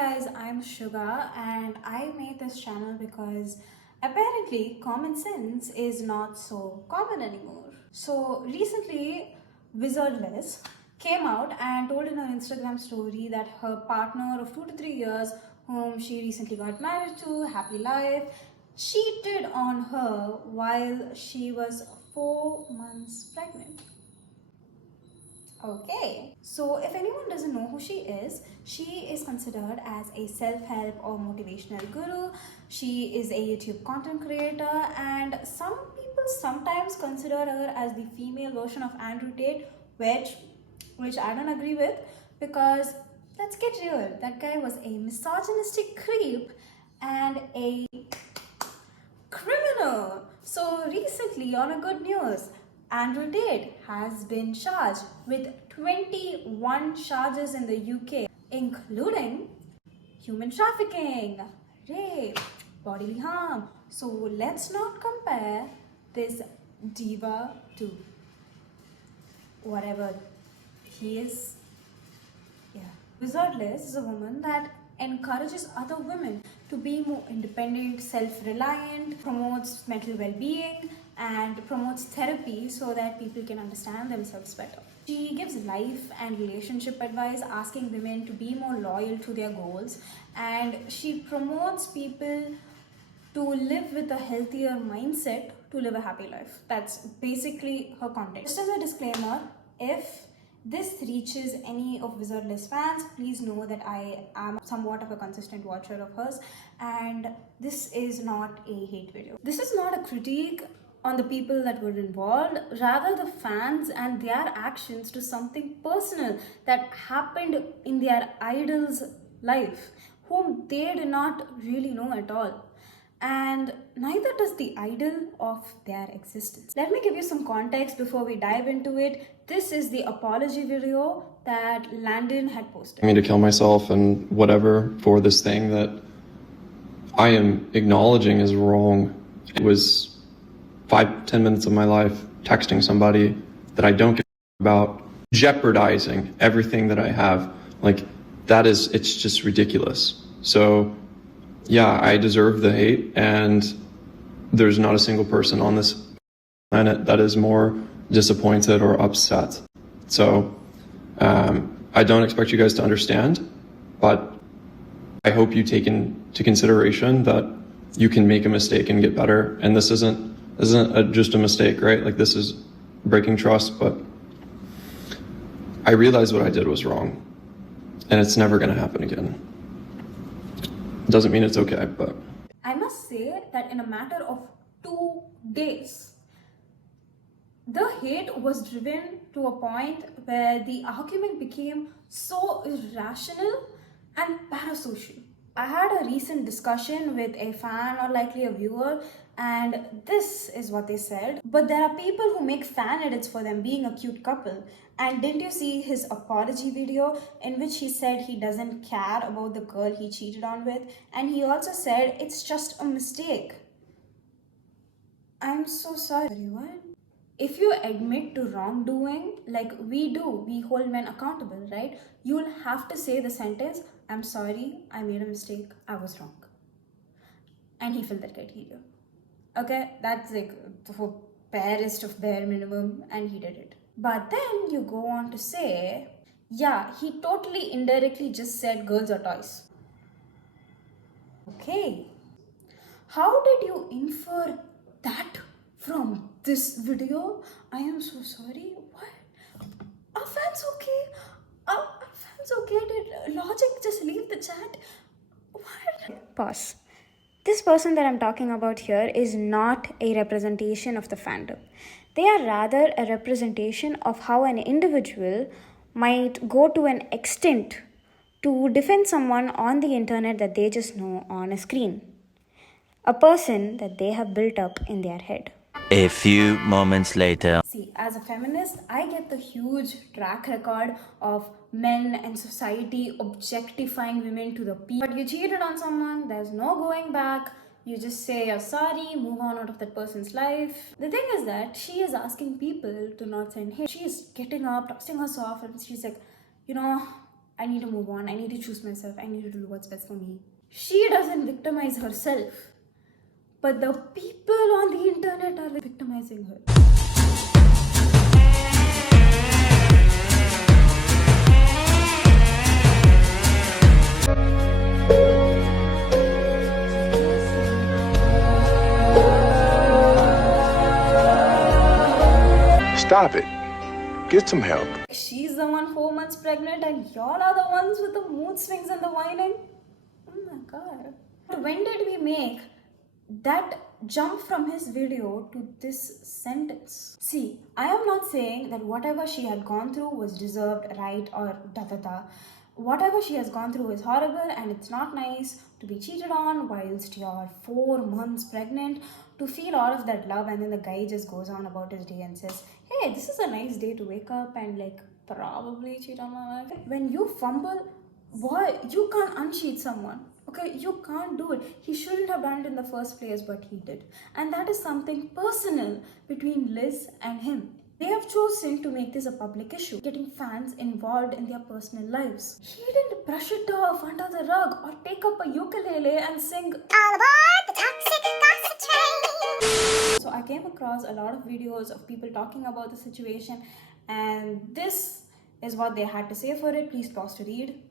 guys, I'm Sugar and I made this channel because apparently common sense is not so common anymore. So recently, wizardliz came out and told in her Instagram story that her partner of 2 to 3 years, whom she recently got married to, happy life, cheated on her while she was 4 months pregnant. Okay, so if anyone doesn't know who she is considered as a self-help or motivational guru. She is a YouTube content creator, and some people sometimes consider her as the female version of Andrew Tate, which I don't agree with, because let's get real, that guy was a misogynistic creep and a criminal. So recently, on a good news, Andrew Tate has been charged with 21 charges in the UK, including human trafficking, rape, bodily harm. So let's not compare this diva to whatever he is. Yeah. wizardliz is a woman that encourages other women to be more independent, self-reliant, promotes mental well-being, and promotes therapy so that people can understand themselves better. She gives life and relationship advice, asking women to be more loyal to their goals, and she promotes people to live with a healthier mindset to live a happy life. That's basically her content. Just as a disclaimer, if this reaches any of wizardliz fans, please know that I am somewhat of a consistent watcher of hers, and this is not a hate video. This is not a critique on the people that were involved, rather the fans and their actions to something personal that happened in their idol's life, whom they did not really know at all. And neither does the idol of their existence. Let me give you some context before we dive into it. This is the apology video that Landon had posted. Me to kill myself and whatever for this thing that I am acknowledging is wrong. It was 5-10 minutes of my life texting somebody that I don't give about, jeopardizing everything that I have. Like, it's just ridiculous. So yeah, I deserve the hate, and there's not a single person on this planet that is more disappointed or upset. So I don't expect you guys to understand, but I hope you take into consideration that you can make a mistake and get better. And this isn't just a mistake, right? Like, this is breaking trust, but I realized what I did was wrong, and it's never going to happen again. Doesn't mean it's okay, but I must say that in a matter of 2 days, the hate was driven to a point where the argument became so irrational and parasocial. I had a recent discussion with a fan or likely a viewer, and this is what they said. But there are people who make fan edits for them being a cute couple. And didn't you see his apology video in which he said he doesn't care about the girl he cheated on with? And he also said it's just a mistake. I'm so sorry, everyone. If you admit to wrongdoing, like we do, we hold men accountable, right? You'll have to say the sentence, I'm sorry, I made a mistake, I was wrong. And he filled that criteria. Okay, that's like the barest of bare minimum, and he did it. But then you go on to say, yeah, he totally indirectly just said girls are toys. Okay, how did you infer that from this video? I am so sorry. What? Are fans okay? Are fans okay? Did Logic just leave the chat? What? Pause. This person that I'm talking about here is not a representation of the fandom. They are rather a representation of how an individual might go to an extent to defend someone on the internet that they just know on a screen. A person that they have built up in their head. A few moments later. See, as a feminist, I get the huge track record of men and society objectifying women to the peak. But you cheated on someone, there's no going back. You just say you're sorry, move on out of that person's life. The thing is that she is asking people to not send hate. She is getting up, dusting herself, and she's like, I need to move on, I need to choose myself, I need to do what's best for me. She doesn't victimize herself, but the people on the internet are victimizing her. Stop it. Get some help. She's the one 4 months pregnant and y'all are the ones with the mood swings and the whining. Oh my god. When did we make that jump from his video to this sentence? See, I am not saying that whatever she had gone through was deserved, right, or da. Whatever she has gone through is horrible and it's not nice to be cheated on whilst you're 4 months pregnant, to feel all of that love, and then the guy just goes on about his day and says, hey, this is a nice day to wake up and like probably cheat on my wife. When you fumble, boy, you can't uncheat someone. Okay, you can't do it. He shouldn't have done it in the first place, but he did. And that is something personal between Liz and him. They have chosen to make this a public issue, getting fans involved in their personal lives. He didn't brush it off under the rug or take up a ukulele and sing all aboard the toxic gossip train. So I came across a lot of videos of people talking about the situation, and this is what they had to say for it. Please pause to read.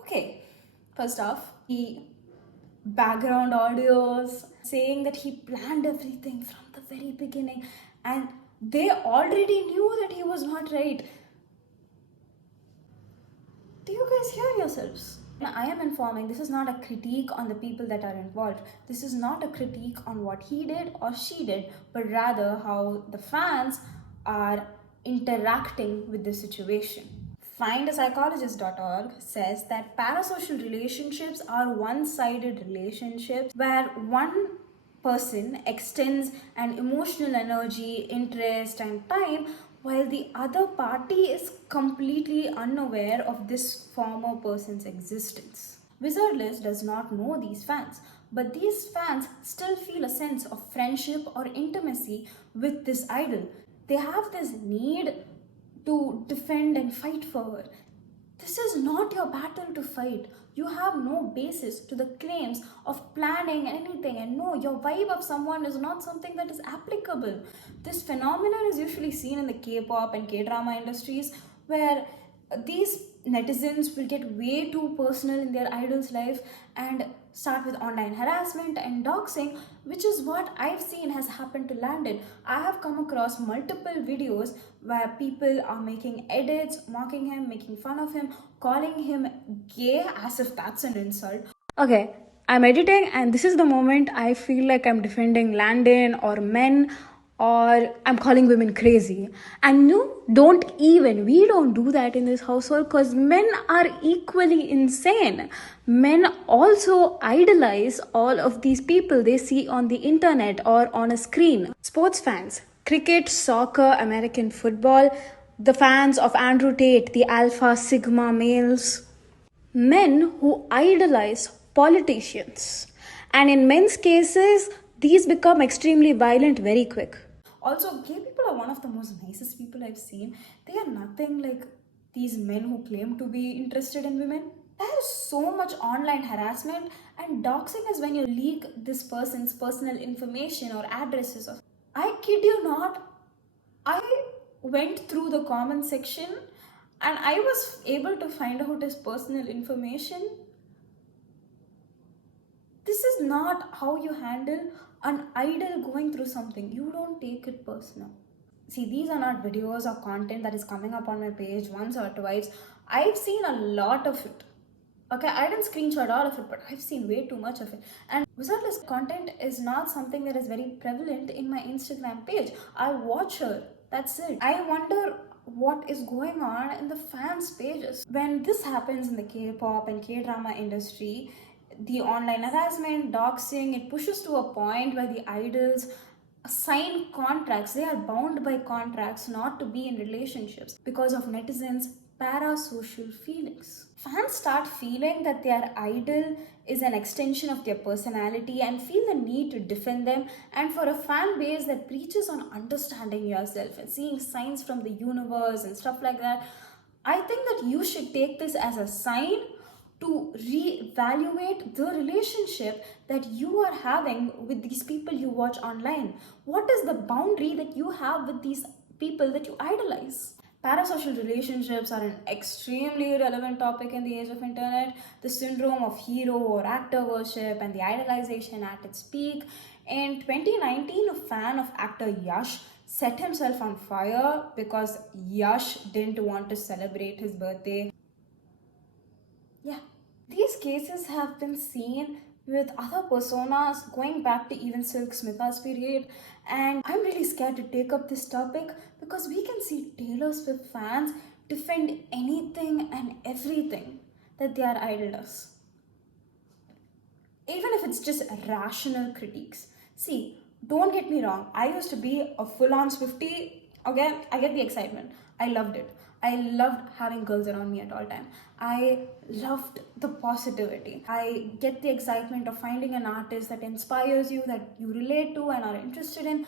Okay, first off, he background audios saying that he planned everything from the very beginning and they already knew that he was not right. Do you guys hear yourselves? Now, I am informing, this is not a critique on the people that are involved. This is not a critique on what he did or she did, but rather how the fans are interacting with the situation. Findapsychologist.org says that parasocial relationships are one-sided relationships where one person extends an emotional energy, interest, and time while the other party is completely unaware of this former person's existence. Wizardliz does not know these fans, but these fans still feel a sense of friendship or intimacy with this idol. They have this need to defend and fight for her. This is not your battle to fight. You have no basis to the claims of planning anything, and no, your vibe of someone is not something that is applicable. This phenomenon is usually seen in the K-pop and K-drama industries, where these netizens will get way too personal in their idol's life and start with online harassment and doxing, which is what I've seen has happened to Landon. I have come across multiple videos where people are making edits, mocking him, making fun of him, calling him gay as if that's an insult. Okay, I'm editing and this is the moment I feel like I'm defending Landon or men, or I'm calling women crazy. And no, we don't do that in this household, because men are equally insane. Men also idolize all of these people they see on the internet or on a screen. Sports fans, cricket, soccer, American football, the fans of Andrew Tate, the alpha sigma males. Men who idolize politicians. And in men's cases, these become extremely violent very quick. Also, gay people are one of the most nicest people I've seen. They are nothing like these men who claim to be interested in women. There is so much online harassment, and doxing is when you leak this person's personal information or addresses. I kid you not, I went through the comment section and I was able to find out his personal information. This is not how you handle an idol going through something. You don't take it personal. See, these are not videos or content that is coming up on my page once or twice. I've seen a lot of it. Okay, I didn't screenshot all of it, but I've seen way too much of it. And wizardliz content is not something that is very prevalent in my Instagram page. I watch her, that's it. I wonder what is going on in the fans' pages. When this happens in the K-pop and K-drama industry, the online harassment, doxing, it pushes to a point where the idols sign contracts. They are bound by contracts not to be in relationships because of netizens' parasocial feelings. Fans start feeling that their idol is an extension of their personality and feel the need to defend them. And for a fan base that preaches on understanding yourself and seeing signs from the universe and stuff like that, I think that you should take this as a sign to reevaluate the relationship that you are having with these people you watch online. What is the boundary that you have with these people that you idolize? Parasocial relationships are an extremely relevant topic in the age of internet. The syndrome of hero or actor worship and the idolization at its peak. In 2019, a fan of actor Yash set himself on fire because Yash didn't want to celebrate his birthday. Yeah, these cases have been seen with other personas going back to even Silk Smitha's period, and I'm really scared to take up this topic because we can see Taylor Swift fans defend anything and everything that their idol does, even if it's just rational critiques. See, don't get me wrong, I used to be a full-on Swiftie. Okay, I get the excitement. I loved it. I loved having girls around me at all time. I loved the positivity. I get the excitement of finding an artist that inspires you, that you relate to and are interested in.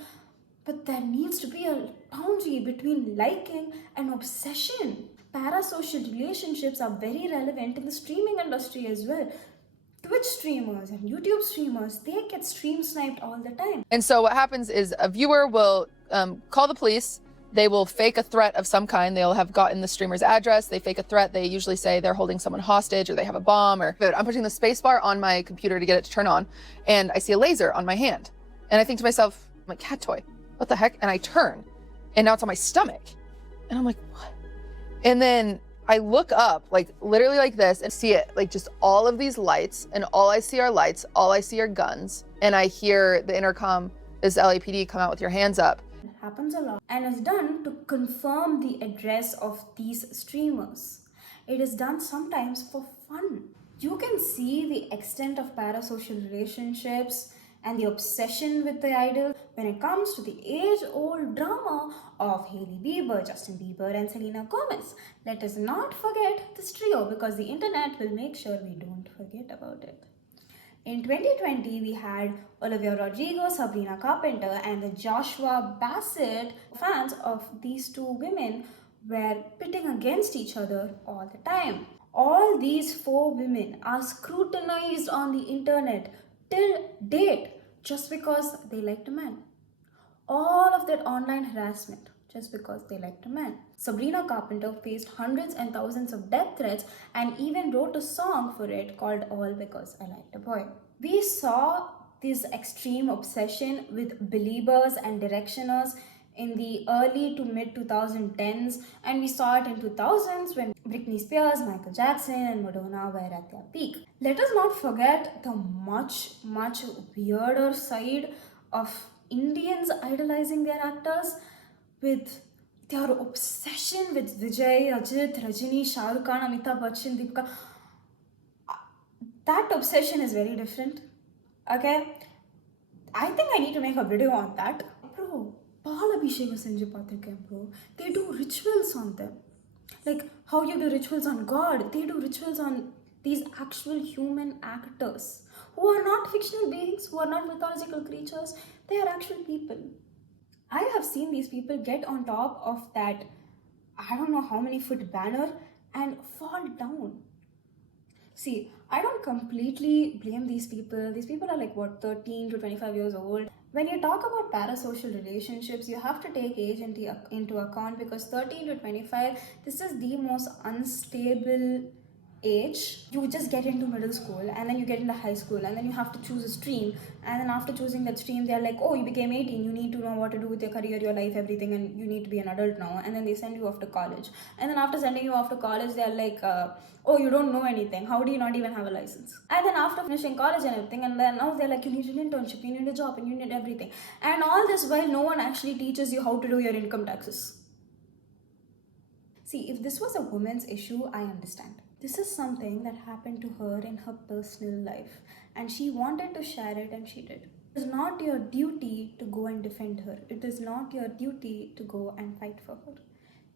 But there needs to be a boundary between liking and obsession. Parasocial relationships are very relevant in the streaming industry as well. Twitch streamers and YouTube streamers, they get stream sniped all the time. And so what happens is a viewer will call the police. They will fake a threat of some kind. They'll have gotten the streamer's address. They fake a threat. They usually say they're holding someone hostage or they have a bomb or I'm pushing the space bar on my computer to get it to turn on. And I see a laser on my hand. And I think to myself, I'm like, cat toy, what the heck? And I turn and now it's on my stomach. And I'm like, what? And then I look up like literally like this and see it like just all of these lights and all I see are lights. All I see are guns. And I hear the intercom, this LAPD, come out with your hands up. It happens a lot and is done to confirm the address of these streamers. It is done sometimes for fun. You can see the extent of parasocial relationships and the obsession with the idol when it comes to the age-old drama of Hailey Bieber, Justin Bieber and Selena Gomez. Let us not forget this trio because the internet will make sure we don't forget about it. In 2020, we had Olivia Rodrigo, Sabrina Carpenter and the Joshua Bassett. Fans of these two women were pitting against each other all the time. All these four women are scrutinized on the internet till date just because they liked a man. All of that online harassment just because they liked a man. Sabrina Carpenter faced hundreds and thousands of death threats and even wrote a song for it called All Because I Liked a Boy. We saw this extreme obsession with believers and directioners in the early to mid 2010s, and we saw it in 2000s when Britney Spears, Michael Jackson and Madonna were at their peak. Let us not forget the much weirder side of Indians idolizing their actors with their obsession with Vijay, Ajit, Rajini, Shah Rukh Khan, Amitabh Bachchan, Deepika. That obsession is very different. Okay? I think I need to make a video on that. Bro, Palabhisheka senju paathirukken bro. They do rituals on them. Like how you do rituals on God, they do rituals on these actual human actors who are not fictional beings, who are not mythological creatures. They are actual people. I have seen these people get on top of that I don't know how many foot banner and fall down. See, I don't completely blame these people. These people are like, what, 13 to 25 years old. When you talk about parasocial relationships, you have to take age into account because 13 to 25, this is the most unstable age. You just get into middle school and then you get into high school and then you have to choose a stream, and then after choosing that stream they're like, oh, you became 18, you need to know what to do with your career, your life, everything, and you need to be an adult now. And then they send you off to college, and then after sending you off to college they're like, oh, you don't know anything, how do you not even have a license? And then after finishing college and everything, and then now they're like, you need an internship, you need a job, and you need everything. And all this while no one actually teaches you how to do your income taxes. See, if this was a woman's issue, I understand. This is something that happened to her in her personal life and she wanted to share it and she did. It is not your duty to go and defend her. It is not your duty to go and fight for her.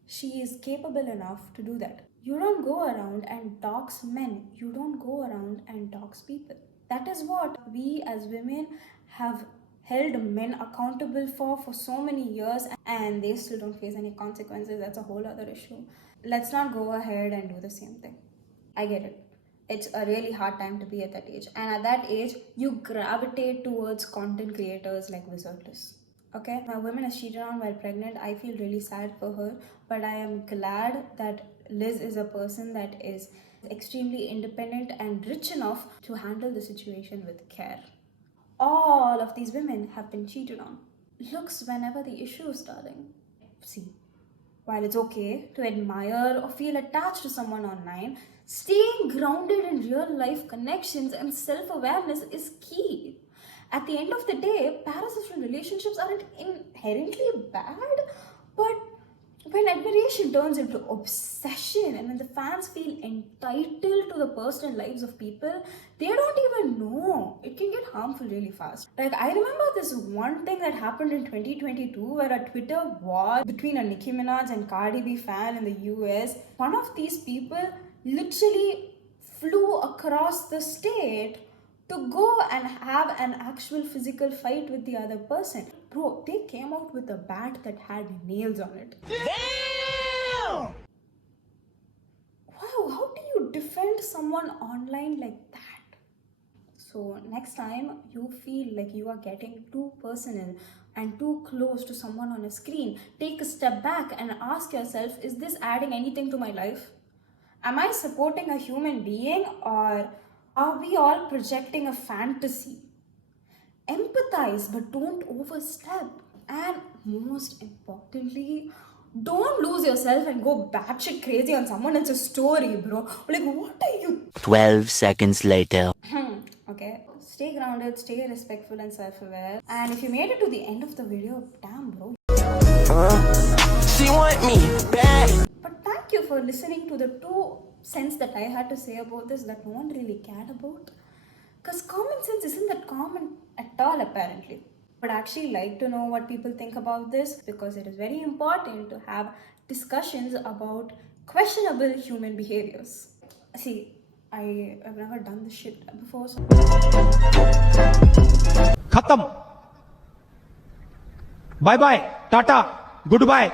She is capable enough to do that. You don't go around and dox men. You don't go around and dox people. That is what we as women have held men accountable for so many years, and they still don't face any consequences. That's a whole other issue. let's not go ahead and do the same thing. I get it. It's a really hard time to be at that age. And at that age, you gravitate towards content creators like wizardliz. Okay? Now, woman is cheated on while pregnant. I feel really sad for her. But I am glad that Liz is a person that is extremely independent and rich enough to handle the situation with care. All of these women have been cheated on. Looks whenever the issue is starting. See, while it's okay to admire or feel attached to someone online, staying grounded in real life connections and self-awareness is key. At the end of the day, parasocial relationships aren't inherently bad, but when admiration turns into obsession and when the fans feel entitled to the personal lives of people, they don't even know. It can get harmful really fast. Like, I remember this one thing that happened in 2022 where a Twitter war between a Nicki Minaj and Cardi B fan in the US, one of these people literally flew across the state to go and have an actual physical fight with the other person. Bro, they came out with a bat that had nails on it. Damn! Wow, how do you defend someone online like that? So next time you feel like you are getting too personal and too close to someone on a screen, take a step back and ask yourself, is this adding anything to my life? Am I supporting a human being, or are we all projecting a fantasy? Empathize, but don't overstep. And most importantly, don't lose yourself and go batshit crazy on someone else's story, bro. Like, what are you? 12 seconds later. Okay, stay grounded, stay respectful and self-aware. And if you made it to the end of the video, damn, bro. She want me back. But thank you for listening to the 2 cents that I had to say about this that no one really cared about. Because common sense isn't that common at all, apparently. But I actually like to know what people think about this, because it is very important to have discussions about questionable human behaviors. See, I've never done this shit before. So Khatam. Bye bye. Tata. Goodbye.